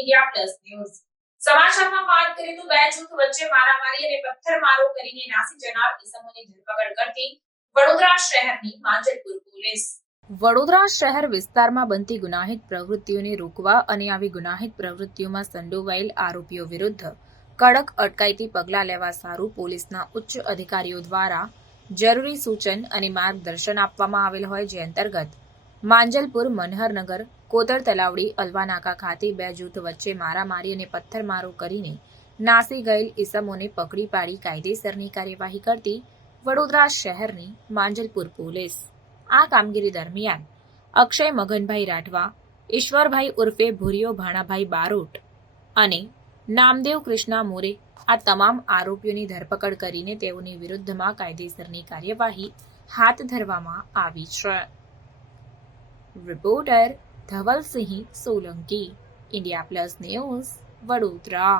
India plus news. સમાચારમાં વાત કરીએ તો બે જૂથ વચ્ચે મારામારી અને પથ્થરમારો કરીને નાસી જનાર ઇસમોની ધરપકડ કરતી વડોદરા શહેરની માંજલપુર પોલીસ. વડોદરા શહેર વિસ્તારમાં બનતી ગુનાહિત પ્રવૃત્તિઓને રોકવા અને આવી ગુનાહિત પ્રવૃત્તિઓમાં સંડોવાયેલ આરોપીઓ વિરુદ્ધ કડક અટકાયતી પગલાં લેવા સારું પોલીસના ઉચ્ચ અધિકારીઓ દ્વારા જરૂરી સૂચન અને માર્ગદર્શન આપવામાં આવેલ હોય જે અંતર્ગત માંજલપુર મનહરનગર કોતર તલાવડી અલવાનાકા ખાતે બે જૂથ વચ્ચે મારામારી અને પથ્થરમારો કરીને નાસી ગયેલ ઇસમોને પકડી પાડી કાયદેસરની કાર્યવાહી કરતી વડોદરા શહેરની માંજલપુર પોલીસ. આ કામગીરી દરમિયાન અક્ષય મગનભાઈ રાઠવા, ઈશ્વરભાઈ ઉર્ફે ભૂરિયો ભાણાભાઈ બારોટ અને નામદેવ કૃષ્ણા મોરે આ તમામ આરોપીઓની ધરપકડ કરીને તેઓની વિરુદ્ધમાં કાયદેસરની કાર્યવાહી હાથ ધરવામાં આવી છે. Reporter Dhavalsinh Solanki India plus news Vadodara